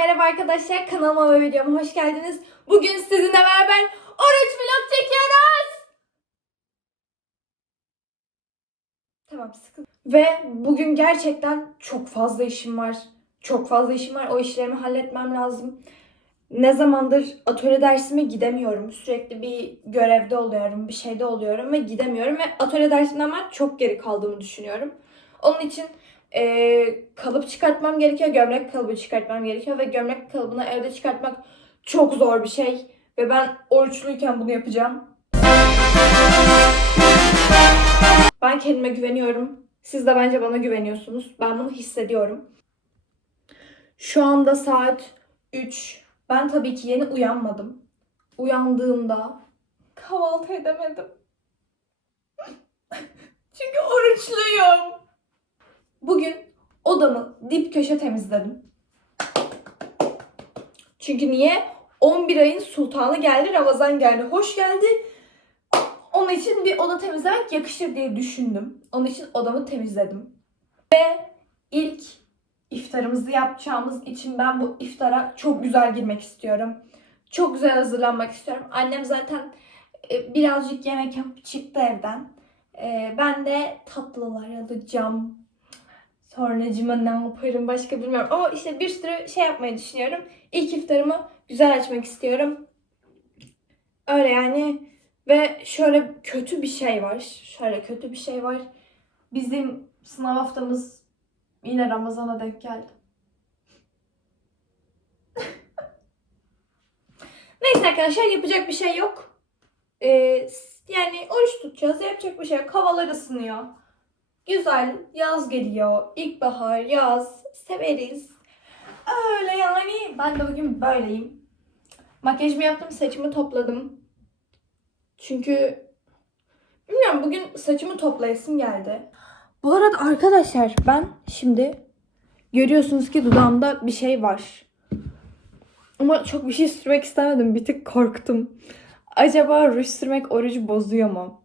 merhaba arkadaşlar. Kanalıma ve videoma hoş geldiniz. Bugün sizinle beraber oruç vlog çekiyoruz. Tamam sıkın. Ve bugün gerçekten çok fazla işim var. Çok fazla işim var. O işlerimi halletmem lazım. Ne zamandır atölye dersime gidemiyorum. Sürekli bir görevde oluyorum, bir şeyde oluyorum ve gidemiyorum. Ve atölye dersinden ben çok geri kaldığımı düşünüyorum. Onun için eee, kalıp çıkartmam gerekiyor. Gömlek kalıbı çıkartmam gerekiyor. Ve gömlek kalıbını evde çıkartmak çok zor bir şey. Ve ben oruçluyken bunu yapacağım. Ben kendime güveniyorum. Siz de bence bana güveniyorsunuz. Ben bunu hissediyorum. Şu anda saat 3. Ben tabii ki yeni uyanmadım. Uyandığımda kahvaltı edemedim. Çünkü oruçluyum. Bugün odamı dip köşe temizledim. Çünkü niye? 11 ayın sultanı geldi, Ramazan geldi. Hoş geldi. Onun için bir oda temizlemek yakışır diye düşündüm. Onun için odamı temizledim. Ve ilk iftarımızı yapacağımız için ben bu iftara çok güzel girmek istiyorum. Çok güzel hazırlanmak istiyorum. Annem zaten e, birazcık yemek yapıp çıktı evden. E, Ben de tatlılar alacağım. Sonracıma ne yaparım başka bilmiyorum. Ama işte bir sürü şey yapmayı düşünüyorum. İlk iftarımı güzel açmak istiyorum. Öyle yani. Ve şöyle kötü bir şey var. Şöyle kötü bir şey var. Bizim sınav haftamız yine Ramazan'a denk geldi. Neyse arkadaşlar yapacak bir şey yok. Ee, yani oruç tutacağız. Yapacak bir şey yok. Havalar ısınıyor. Güzel. Yaz geliyor. İlkbahar, yaz. Severiz. Öyle yani. Ben de bugün böyleyim. Makyajımı yaptım. Saçımı topladım. Çünkü bilmiyorum bugün saçımı toplayasım geldi. Bu arada arkadaşlar ben şimdi görüyorsunuz ki dudağımda bir şey var. Ama çok bir şey sürmek istemedim. Bir tık korktum. Acaba ruj sürmek orucu bozuyor mu?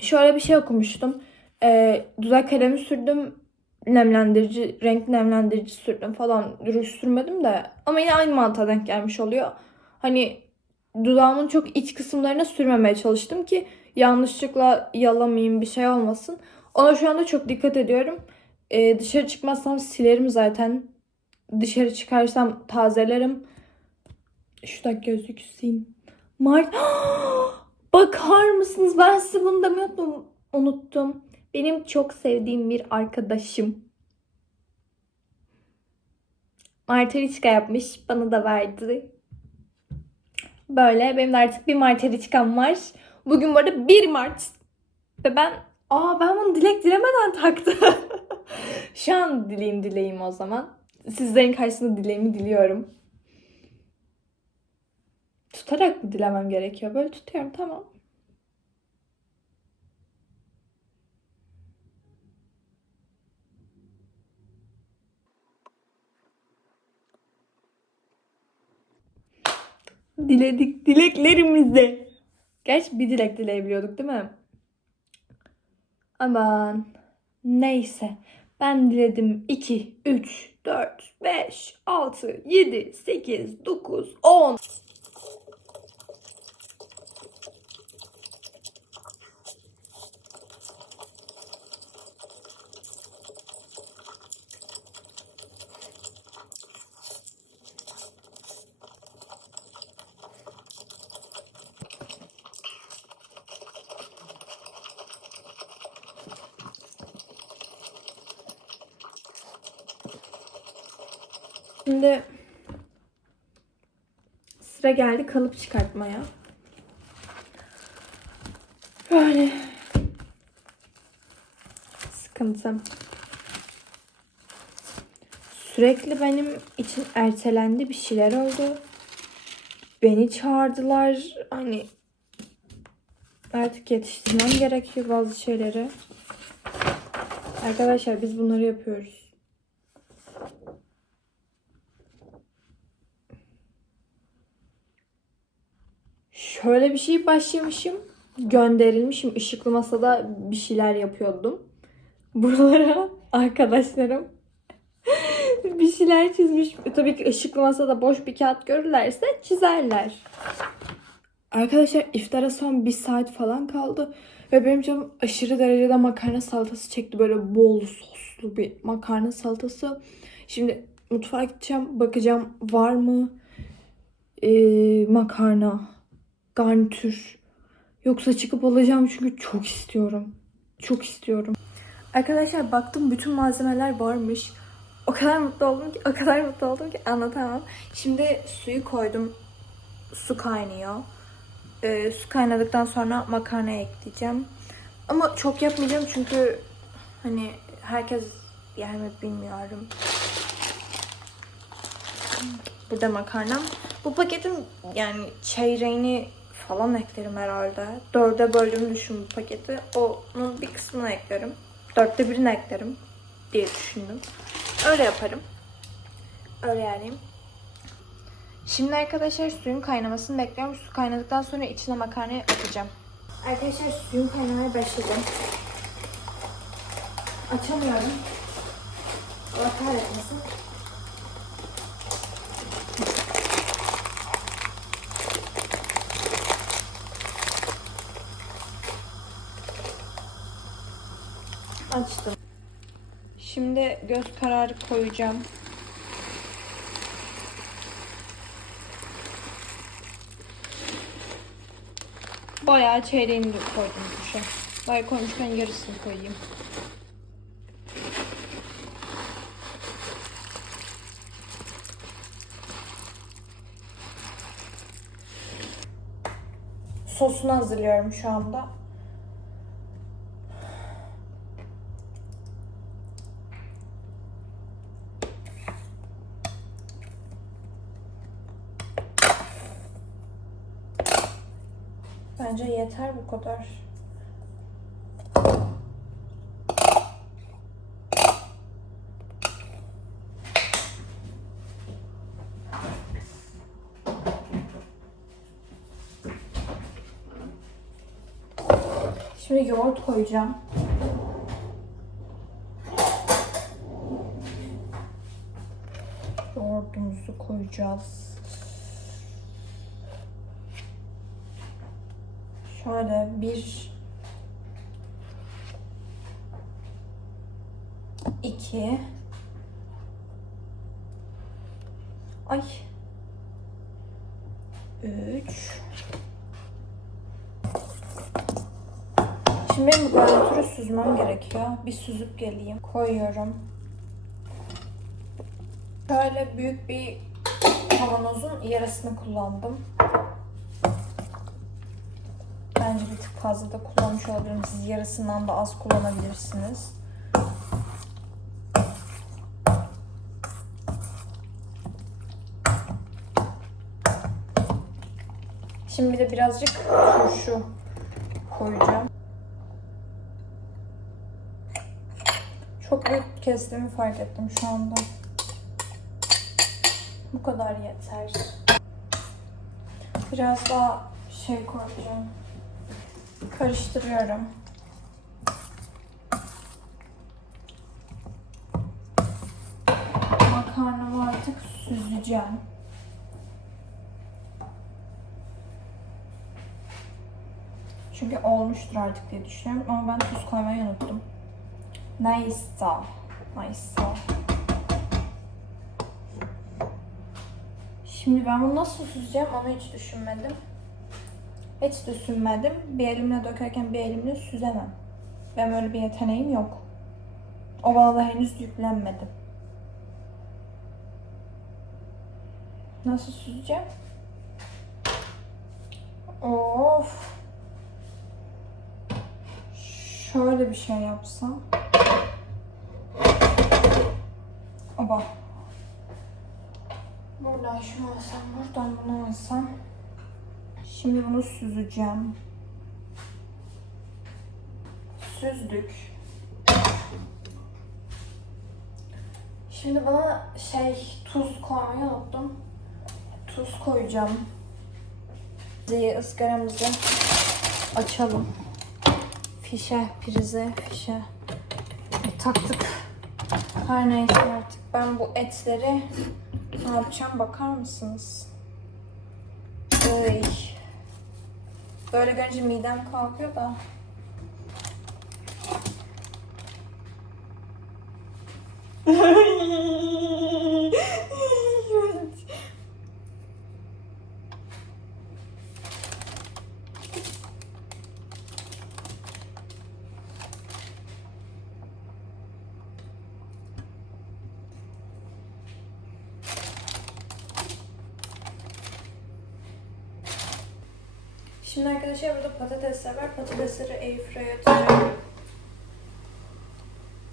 Şöyle bir şey okumuştum. Ee, dudak kalemi sürdüm. Nemlendirici, renk nemlendirici sürdüm falan. Ruj sürmedim de. Ama yine aynı mantığa denk gelmiş oluyor. Hani dudağımın çok iç kısımlarına sürmemeye çalıştım ki yanlışlıkla yalamayayım bir şey olmasın. Ona şu anda çok dikkat ediyorum. Ee, dışarı çıkmazsam silerim zaten. Dışarı çıkarsam tazelerim. Şurada gözüksün. Mart. Bakar mısınız? Ben size bunu demeyi unuttum. Benim çok sevdiğim bir arkadaşım. Marteriçka yapmış. Bana da verdi. Böyle benim de artık bir marteriçkam var. Bugün bu arada 1 Mart. Ve ben aa ben bunu dilek dilemeden taktım. Şu an dileyim dileyim o zaman. Sizlerin karşısında dileğimi diliyorum. Tutarak mı dilemem gerekiyor? Böyle tutuyorum tamam. Diledik dileklerimizi. Gerçi bir dilek dileyebiliyorduk değil mi? Aman. Neyse. Ben diledim 2, 3, 4, 5, 6, 7, 8, 9, 10. Şimdi sıra geldi kalıp çıkartmaya. Böyle sıkıntı. Sürekli benim için ertelendi bir şeyler oldu. Beni çağırdılar. Hani artık yetiştirmem gerekiyor bazı şeyleri. Arkadaşlar biz bunları yapıyoruz. Şöyle bir şey başlamışım. Gönderilmişim. Işıklı masada bir şeyler yapıyordum. Buralara arkadaşlarım bir şeyler çizmiş. Tabii ki ışıklı masada boş bir kağıt görürlerse çizerler. Arkadaşlar iftara son bir saat falan kaldı. Ve benim canım aşırı derecede makarna salatası çekti. Böyle bol soslu bir makarna salatası. Şimdi mutfağa gideceğim. Bakacağım var mı ee, makarna, garnitür. Yoksa çıkıp alacağım çünkü çok istiyorum. Çok istiyorum. Arkadaşlar baktım bütün malzemeler varmış. O kadar mutlu oldum ki, o kadar mutlu oldum ki anlatamam. Şimdi suyu koydum. Su kaynıyor. Ee, su kaynadıktan sonra makarna ekleyeceğim. Ama çok yapmayacağım çünkü hani herkes yer mi bilmiyorum. Burada makarnam. Bu paketin yani çeyreğini falan eklerim herhalde. Dörde böldüm düşün bu paketi. Onun bir kısmını eklerim. Dörtte birini eklerim diye düşündüm. Öyle yaparım. Öyle yani. Şimdi arkadaşlar suyun kaynamasını bekliyorum. Su kaynadıktan sonra içine makarnayı atacağım. Arkadaşlar suyun kaynamaya başladı. Açamıyorum. Allah kahretmesin. Açtım. Şimdi göz kararı koyacağım. Bayağı çeyreğini koydum duşa. Bayağı koymuşken yarısını koyayım. Sosunu hazırlıyorum şu anda. Bence yeter bu kadar. Şimdi yoğurt koyacağım. Yoğurdumuzu koyacağız. Şöyle bir iki ay üç Şimdi benim bu garnitürü süzmem gerekiyor. Bir süzüp geleyim. Koyuyorum. Şöyle büyük bir kavanozun yarısını kullandım. Bence bir tık fazla da kullanmış olabilirim. Siz yarısından da az kullanabilirsiniz. Şimdi bir de birazcık turşu koyacağım. Çok büyük kestiğimi fark ettim şu anda. Bu kadar yeter. Biraz daha şey koyacağım. Karıştırıyorum. Makarnamı artık süzeceğim. Çünkü olmuştur artık diye düşünüyorum ama ben tuz koymayı unuttum. Neyse. Neyse. Şimdi ben bunu nasıl süzeceğim onu hiç düşünmedim. Hiç düşünmedim. Bir elimle dökerken bir elimle süzemem. Benim öyle bir yeteneğim yok. O bana da henüz yüklenmedi. Nasıl süzeceğim? Of. Şöyle bir şey yapsam. Oba. Buradan şunu alsam, buradan bunu alsam. Şimdi bunu süzeceğim. Süzdük. Şimdi bana şey tuz koymayı unuttum. Tuz koyacağım. Diye ızgaramızı açalım. Fişe, prize, fişe. E, taktık. Her neyse artık. Ben bu etleri ne yapacağım bakar mısınız? Ay. Böyle görünce midem kalkıyor da. Arkadaşlar burada patatesler var. Patatesleri airfryer'a atacağım.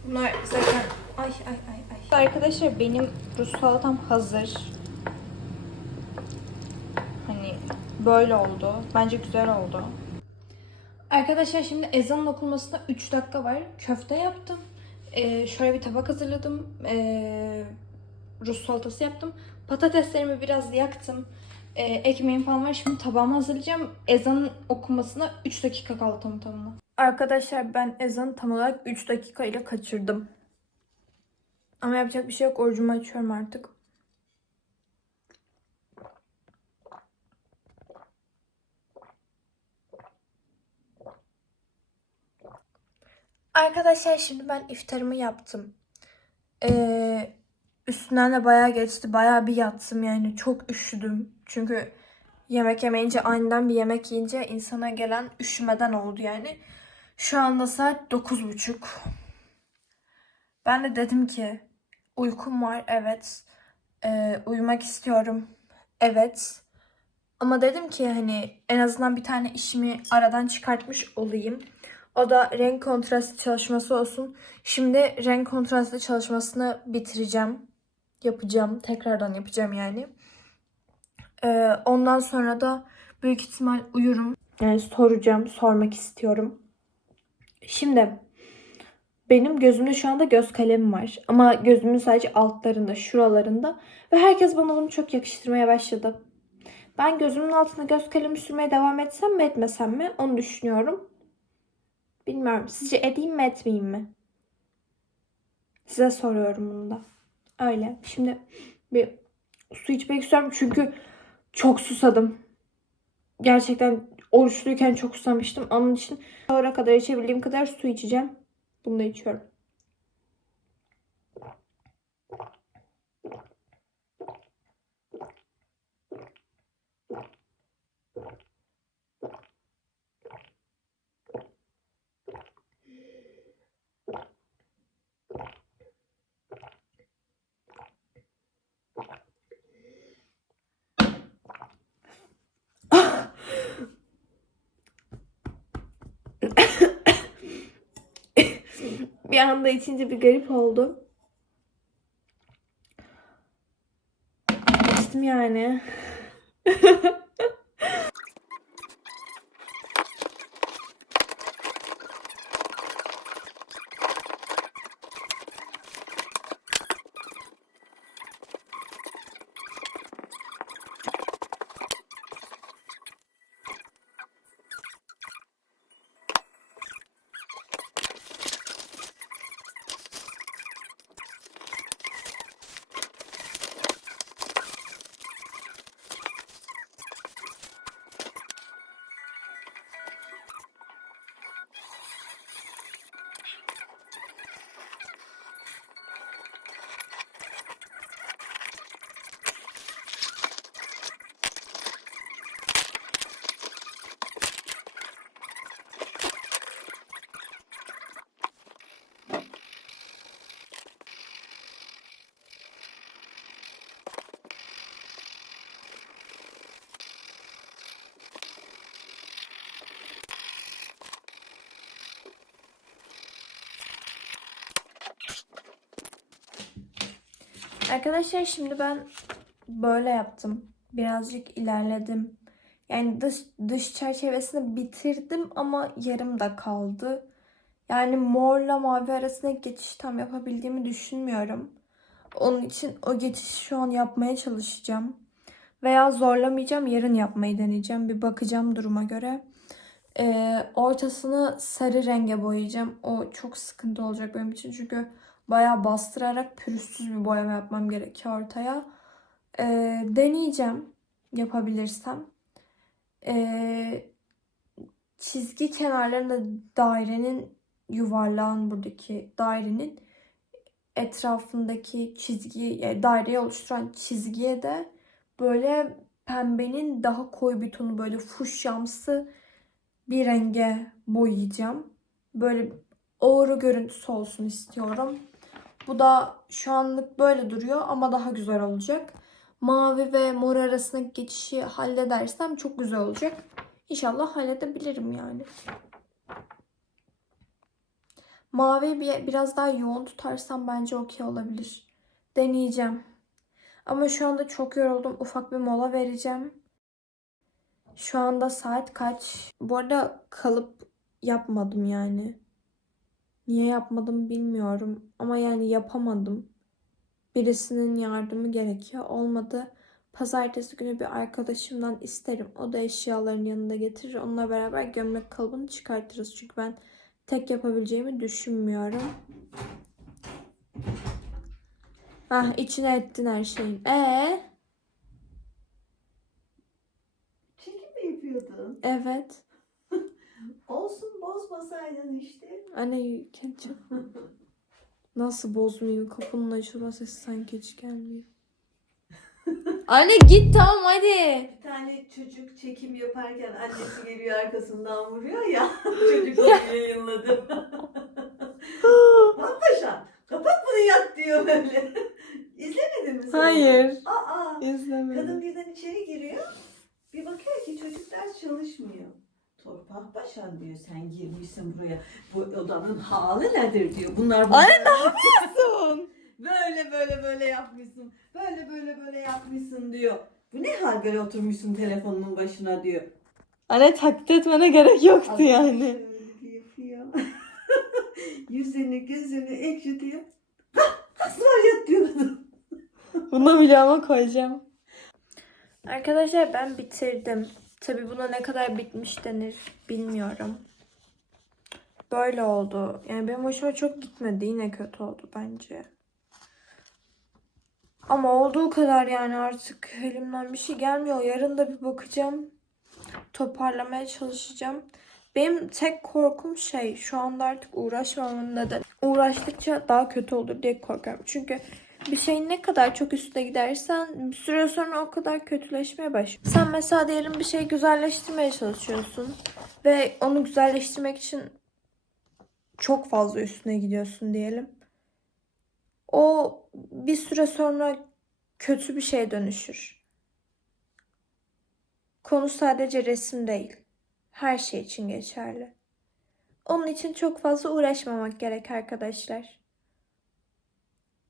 Bunlar zaten... Ay ay ay ay. Arkadaşlar benim Rus salatam hazır. Hani böyle oldu. Bence güzel oldu. Arkadaşlar şimdi ezanın okunmasına 3 dakika var. Köfte yaptım. Ee, şöyle bir tabak hazırladım. Ee, Rus salatası yaptım. Patateslerimi biraz yaktım. Ee, ekmeğim falan var. Şimdi tabağımı hazırlayacağım. Ezanın okunmasına 3 dakika kaldı tam tamına. Arkadaşlar ben ezanı tam olarak 3 dakika ile kaçırdım. Ama yapacak bir şey yok. Orucumu açıyorum artık. Arkadaşlar şimdi ben iftarımı yaptım. Ee, üstünden de bayağı geçti. Bayağı bir yattım yani. Çok üşüdüm. Çünkü yemek yemeyince aniden bir yemek yiyince insana gelen üşümeden oldu yani. Şu anda saat 9.30. Ben de dedim ki uykum var evet. Ee, uyumak istiyorum. Evet. Ama dedim ki hani en azından bir tane işimi aradan çıkartmış olayım. O da renk kontrastı çalışması olsun. Şimdi renk kontrastı çalışmasını bitireceğim. Yapacağım. Tekrardan yapacağım yani. Ee, ondan sonra da büyük ihtimal uyurum. Yani soracağım. Sormak istiyorum. Şimdi benim gözümde şu anda göz kalemim var. Ama gözümün sadece altlarında, şuralarında. Ve herkes bana bunu çok yakıştırmaya başladı. Ben gözümün altına göz kalemi sürmeye devam etsem mi etmesem mi onu düşünüyorum. Bilmiyorum. Sizce edeyim mi etmeyeyim mi? Size soruyorum bunu da. Öyle. Şimdi bir su içmek istiyorum çünkü çok susadım. Gerçekten oruçluyken çok susamıştım. Onun için sonra kadar içebildiğim kadar su içeceğim. Bunu da içiyorum. Bir anda içince bir garip oldu. İçtim yani. Arkadaşlar şimdi ben böyle yaptım. Birazcık ilerledim. Yani dış, dış çerçevesini bitirdim ama yarım da kaldı. Yani morla mavi arasında geçiş tam yapabildiğimi düşünmüyorum. Onun için o geçişi şu an yapmaya çalışacağım. Veya zorlamayacağım. Yarın yapmayı deneyeceğim. Bir bakacağım duruma göre. Ee, ortasını sarı renge boyayacağım. O çok sıkıntı olacak benim için. Çünkü bayağı bastırarak pürüzsüz bir boyama yapmam gerekiyor ortaya. Ee, deneyeceğim yapabilirsem. Ee, çizgi kenarlarında dairenin yuvarlağın buradaki dairenin etrafındaki çizgi yani daireyi oluşturan çizgiye de böyle pembenin daha koyu bir tonu böyle fuşyamsı bir renge boyayacağım. Böyle oğru görüntüsü olsun istiyorum. Bu da şu anlık böyle duruyor ama daha güzel olacak. Mavi ve mor arasındaki geçişi halledersem çok güzel olacak. İnşallah halledebilirim yani. Mavi bir, biraz daha yoğun tutarsam bence okey olabilir. Deneyeceğim. Ama şu anda çok yoruldum. Ufak bir mola vereceğim. Şu anda saat kaç? Bu arada kalıp yapmadım yani. Niye yapmadım bilmiyorum. Ama yani yapamadım. Birisinin yardımı gerekiyor. Olmadı. Pazartesi günü bir arkadaşımdan isterim. O da eşyaların yanında getirir. Onunla beraber gömlek kalıbını çıkartırız. Çünkü ben tek yapabileceğimi düşünmüyorum. Ah içine ettin her şeyin. Ee, Çekim mi yapıyordun? evet. Olsun bozmasaydın işte. Anne ketçap. Nasıl bozmayayım? Kapının açılma sesi sanki hiç gelmiyor. Anne git tamam hadi. Bir tane çocuk çekim yaparken annesi geliyor arkasından vuruyor ya. çocuk onu yayınladı. Bak paşa kapat bunu yat diyor böyle. İzlemedin mi sen? Hayır. Aa, kadın İzlemedim. birden içeri giriyor. Bir bakıyor ki çocuk ders çalışmıyor. Torpak Paşa diyor sen girmişsin buraya. Bu odanın halı nedir diyor. Bunlar Anne, ne yapıyorsun? Böyle böyle böyle yapmışsın. Böyle böyle böyle yapmışsın diyor. Bu ne hal böyle oturmuşsun telefonunun başına diyor. Anne taklit etmene gerek yoktu Adam yani. şöyle bir yapıyor. Yüzünü gözünü ekşitiyor. Hah nasıl var yat diyor. Bunu videoma koyacağım. Arkadaşlar ben bitirdim. Tabi buna ne kadar bitmiş denir bilmiyorum. Böyle oldu. Yani benim hoşuma çok gitmedi. Yine kötü oldu bence. Ama olduğu kadar yani artık elimden bir şey gelmiyor. Yarın da bir bakacağım. Toparlamaya çalışacağım. Benim tek korkum şey şu anda artık uğraşmamın neden. Uğraştıkça daha kötü olur diye korkuyorum. Çünkü bir şeyin ne kadar çok üstüne gidersen bir süre sonra o kadar kötüleşmeye başlıyor. Sen mesela diyelim bir şeyi güzelleştirmeye çalışıyorsun ve onu güzelleştirmek için çok fazla üstüne gidiyorsun diyelim. O bir süre sonra kötü bir şeye dönüşür. Konu sadece resim değil. Her şey için geçerli. Onun için çok fazla uğraşmamak gerek arkadaşlar.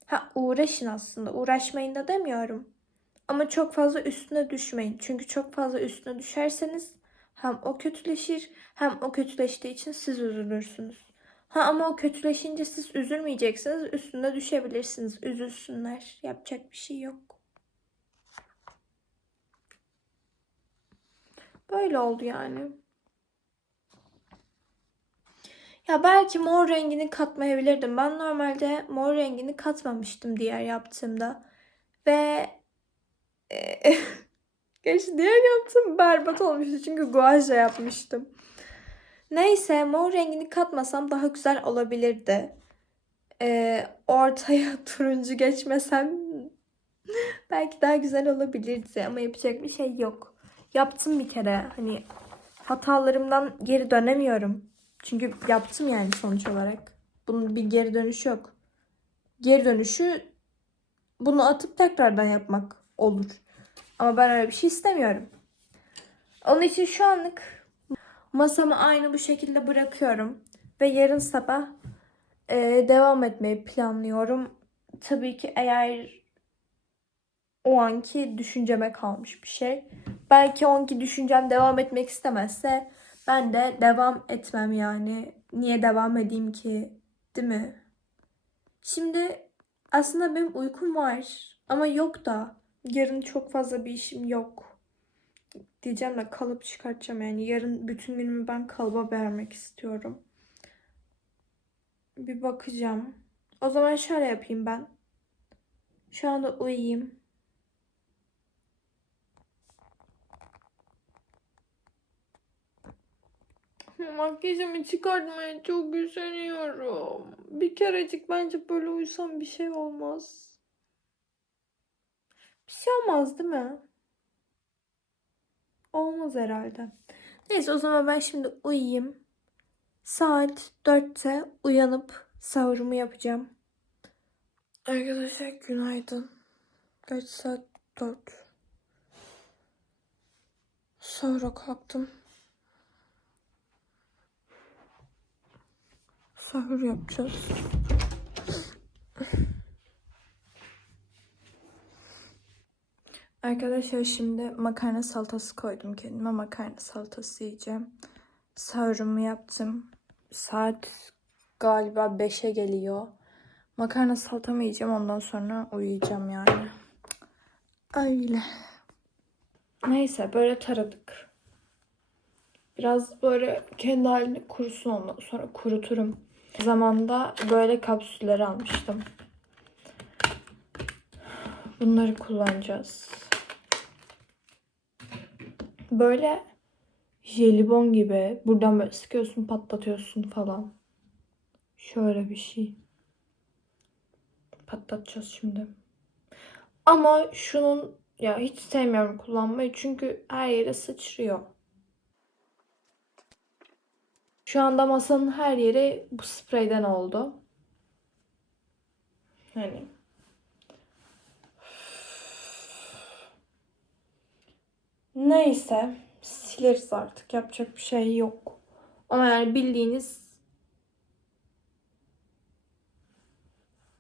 Ha uğraşın aslında. Uğraşmayın da demiyorum. Ama çok fazla üstüne düşmeyin. Çünkü çok fazla üstüne düşerseniz hem o kötüleşir hem o kötüleştiği için siz üzülürsünüz. Ha ama o kötüleşince siz üzülmeyeceksiniz. Üstüne düşebilirsiniz. Üzülsünler. Yapacak bir şey yok. Böyle oldu yani. Ya belki mor rengini katmayabilirdim. Ben normalde mor rengini katmamıştım diğer yaptığımda. Ve e, gerçi diğer yaptığım berbat olmuştu. Çünkü guajla yapmıştım. Neyse mor rengini katmasam daha güzel olabilirdi. E, ortaya turuncu geçmesem belki daha güzel olabilirdi. Ama yapacak bir şey yok. Yaptım bir kere. Hani hatalarımdan geri dönemiyorum. Çünkü yaptım yani sonuç olarak. Bunun bir geri dönüşü yok. Geri dönüşü bunu atıp tekrardan yapmak olur. Ama ben öyle bir şey istemiyorum. Onun için şu anlık masamı aynı bu şekilde bırakıyorum. Ve yarın sabah e, devam etmeyi planlıyorum. Tabii ki eğer o anki düşünceme kalmış bir şey. Belki o anki düşüncem devam etmek istemezse ben de devam etmem yani. Niye devam edeyim ki? Değil mi? Şimdi aslında benim uykum var ama yok da yarın çok fazla bir işim yok. Diyeceğim de kalıp çıkartacağım yani. Yarın bütün günümü ben kalıba vermek istiyorum. Bir bakacağım. O zaman şöyle yapayım ben. Şu anda uyuyayım. Makyajımı çıkartmaya çok üşeniyorum. Bir kerecik bence böyle uyusam bir şey olmaz. Bir şey olmaz değil mi? Olmaz herhalde. Neyse o zaman ben şimdi uyuyayım. Saat 4'te uyanıp sahurumu yapacağım. Arkadaşlar günaydın. Geç saat 4. Sonra kalktım. Sahur yapacağız. Arkadaşlar şimdi makarna salatası koydum kendime. Makarna salatası yiyeceğim. Sahurumu yaptım. Saat galiba 5'e geliyor. Makarna salatamı yiyeceğim. Ondan sonra uyuyacağım yani. Öyle. Neyse böyle taradık. Biraz böyle kendi halini kurusun ondan sonra kuruturum. Zamanda böyle kapsüller almıştım. Bunları kullanacağız. Böyle jelibon gibi. Buradan böyle sıkıyorsun, patlatıyorsun falan. Şöyle bir şey. Patlatacağız şimdi. Ama şunun ya hiç sevmiyorum kullanmayı çünkü her yere sıçrıyor. Şu anda masanın her yeri bu spreyden oldu. Hani Neyse sileriz artık yapacak bir şey yok. Ama yani bildiğiniz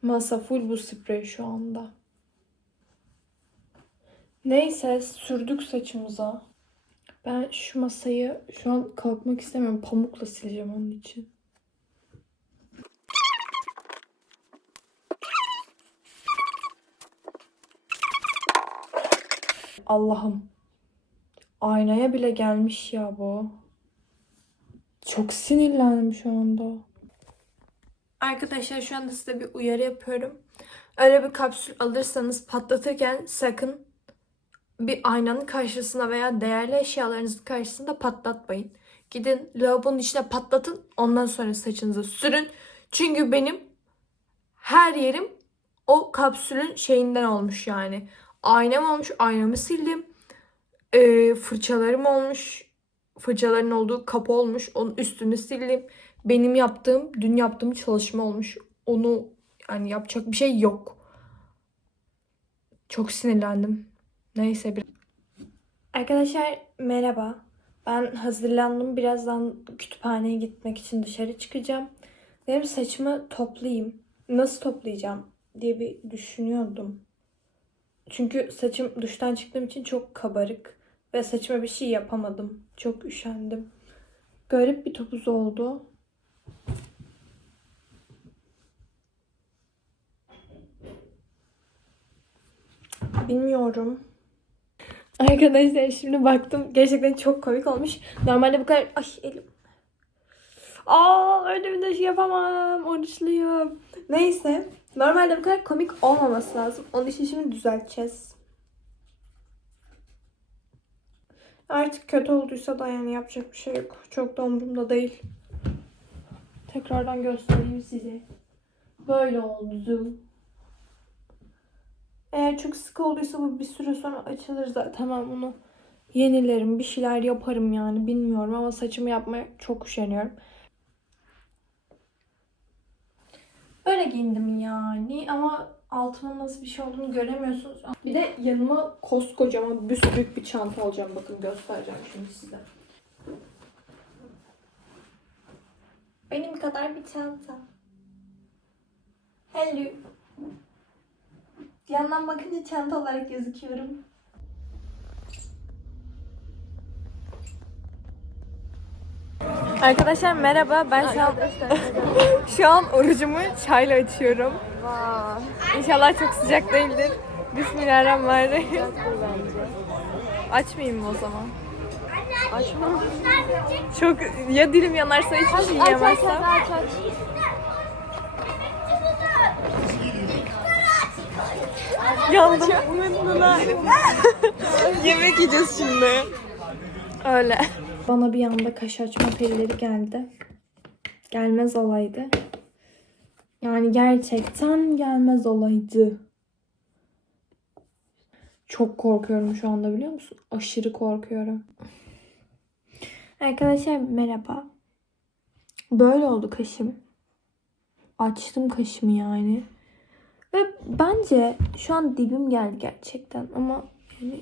masa full bu sprey şu anda. Neyse sürdük saçımıza. Ben şu masayı şu an kalkmak istemiyorum. Pamukla sileceğim onun için. Allah'ım. Aynaya bile gelmiş ya bu. Çok sinirlendim şu anda. Arkadaşlar şu anda size bir uyarı yapıyorum. Öyle bir kapsül alırsanız patlatırken sakın bir aynanın karşısına veya değerli eşyalarınızın karşısında patlatmayın. Gidin lavabonun içine patlatın. Ondan sonra saçınıza sürün. Çünkü benim her yerim o kapsülün şeyinden olmuş yani. Aynam olmuş. Aynamı sildim. Ee, fırçalarım olmuş. Fırçaların olduğu kapı olmuş. Onun üstünü sildim. Benim yaptığım, dün yaptığım çalışma olmuş. Onu yani yapacak bir şey yok. Çok sinirlendim. Neyse. Bir... Arkadaşlar merhaba. Ben hazırlandım. Birazdan kütüphaneye gitmek için dışarı çıkacağım. Benim saçımı toplayayım. Nasıl toplayacağım diye bir düşünüyordum. Çünkü saçım duştan çıktığım için çok kabarık. Ve saçıma bir şey yapamadım. Çok üşendim. Garip bir topuz oldu. Bilmiyorum. Arkadaşlar şimdi baktım. Gerçekten çok komik olmuş. Normalde bu kadar... Ay elim. Aa öyle bir de şey yapamam. Oruçluyum. Neyse. Normalde bu kadar komik olmaması lazım. Onun için şimdi düzelteceğiz. Artık kötü olduysa da yani yapacak bir şey yok. Çok da umurumda değil. Tekrardan göstereyim size. Böyle oldu. Eğer çok sık olduysa bu bir süre sonra açılır zaten. Ben bunu yenilerim. Bir şeyler yaparım yani. Bilmiyorum ama saçımı yapmaya çok üşeniyorum. Böyle giyindim yani ama altıma nasıl bir şey olduğunu göremiyorsunuz. Bir de yanıma koskocaman büyük bir çanta alacağım. Bakın göstereceğim şimdi size. Benim kadar bir çanta. Hello. Yandan bakınca çanta olarak gözüküyorum. Arkadaşlar merhaba. Ben şu an şu an orucumu çayla açıyorum. İnşallah çok sıcak değildir. Bismillahirrahmanirrahim. Açmayayım mı o zaman? Açma. Çok ya dilim yanarsa hiçbir şey yiyemezsem. Yandım. Yemek yiyeceğiz şimdi. Öyle. Bana bir anda kaş açma perileri geldi. Gelmez olaydı. Yani gerçekten gelmez olaydı. Çok korkuyorum şu anda biliyor musun? Aşırı korkuyorum. Arkadaşlar merhaba. Böyle oldu kaşım. Açtım kaşımı yani. Ve bence şu an dibim geldi gerçekten ama yani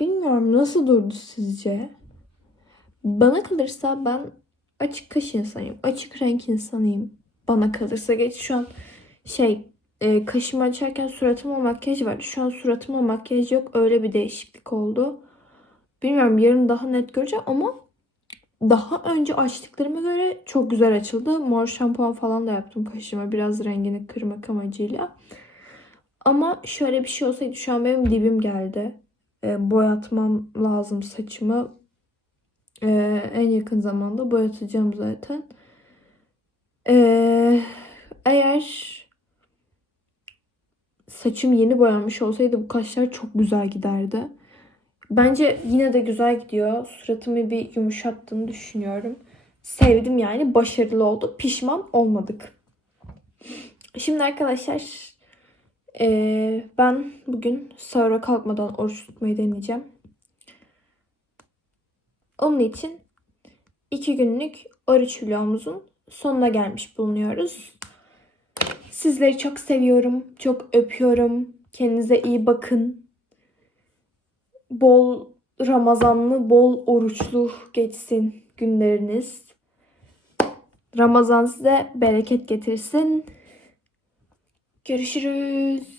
bilmiyorum nasıl durdu sizce? Bana kalırsa ben açık kaş insanıyım. Açık renk insanıyım. Bana kalırsa geç şu an şey e, kaşımı açarken suratıma makyaj vardı. Şu an suratıma makyaj yok. Öyle bir değişiklik oldu. Bilmiyorum yarın daha net göreceğim ama daha önce açtıklarıma göre çok güzel açıldı. Mor şampuan falan da yaptım kaşıma. Biraz rengini kırmak amacıyla. Ama şöyle bir şey olsaydı şu an benim dibim geldi. E, boyatmam lazım saçımı. E, en yakın zamanda boyatacağım zaten. E, eğer saçım yeni boyanmış olsaydı bu kaşlar çok güzel giderdi. Bence yine de güzel gidiyor. Suratımı bir yumuşattığını düşünüyorum. Sevdim yani. Başarılı oldu. Pişman olmadık. Şimdi arkadaşlar eee, ben bugün sahura kalkmadan oruç tutmayı deneyeceğim. Onun için iki günlük oruç vlogumuzun sonuna gelmiş bulunuyoruz. Sizleri çok seviyorum. Çok öpüyorum. Kendinize iyi bakın bol Ramazanlı, bol oruçlu geçsin günleriniz. Ramazan size bereket getirsin. Görüşürüz.